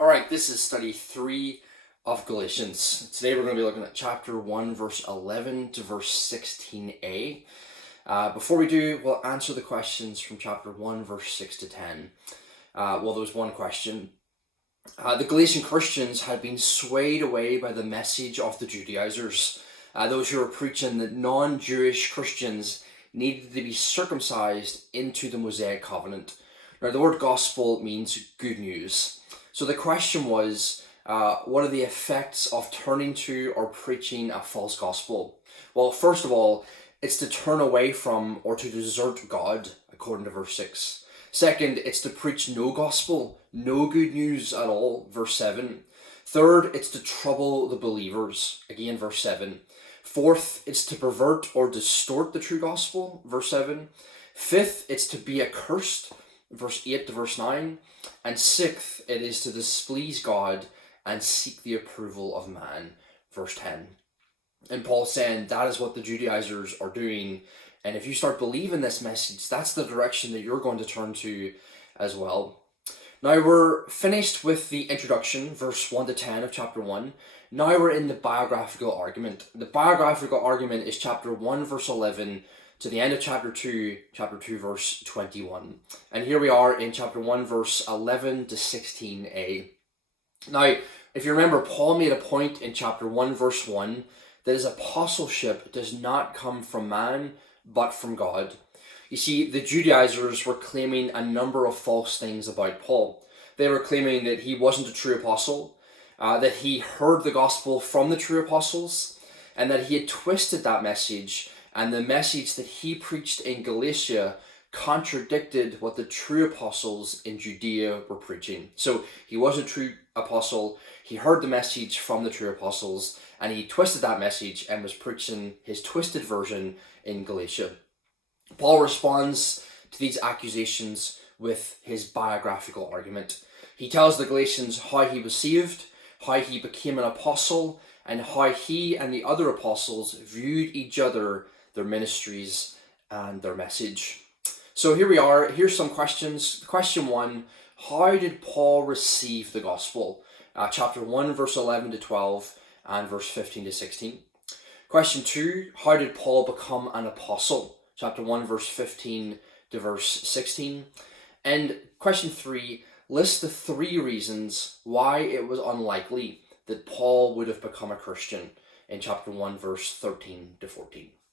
Alright, this is study 3 of Galatians. Today we're going to be looking at chapter 1, verse 11 to verse 16a. Before we do, we'll answer the questions from chapter 1, verse 6 to 10. There was one question. The Galatian Christians had been swayed away by the message of the Judaisers, those who were preaching that non-Jewish Christians needed to be circumcised into the Mosaic Covenant. Now, the word gospel means good news. So the question was, what are the effects of turning to or preaching a false gospel? Well, first of all, it's to turn away from or to desert God, according to verse 6. Second, it's to preach no gospel, no good news at all, verse 7. Third, it's to trouble the believers, again, verse 7. Fourth, it's to pervert or distort the true gospel, verse 7. Fifth, it's to be accursed, verse 8 to verse 9. And sixth, it is to displease God and seek the approval of man, verse 10. And Paul's saying that is what the Judaisers are doing. And if you start believing this message, that's the direction that you're going to turn to as well. Now we're finished with the introduction, verse 1 to 10 of chapter 1. Now we're in the biographical argument. The biographical argument is chapter 1, verse 11 to the end of chapter 2, verse 21. And here we are in chapter 1, verse 11 to 16a. Now, if you remember, Paul made a point in chapter 1, verse 1, that his apostleship does not come from man, but from God. You see, the Judaisers were claiming a number of false things about Paul. They were claiming that he wasn't a true apostle, that he heard the gospel from the true apostles, and that he had twisted that message, and the message that he preached in Galatia contradicted what the true apostles in Judea were preaching. So he was a true apostle, he heard the message from the true apostles, and he twisted that message and was preaching his twisted version in Galatia. Paul responds to these accusations with his biographical argument. He tells the Galatians how he was saved, how he became an apostle, and how he and the other apostles viewed each other, their ministries, and their message. So here we are. Here's some questions. Question 1, how did Paul receive the gospel? Chapter 1, verse 11 to 12, and verse 15 to 16. Question 2, how did Paul become an apostle? Chapter 1, verse 15 to verse 16. And question 3, list the 3 reasons why it was unlikely that Paul would have become a Christian in chapter 1, verse 13 to 14.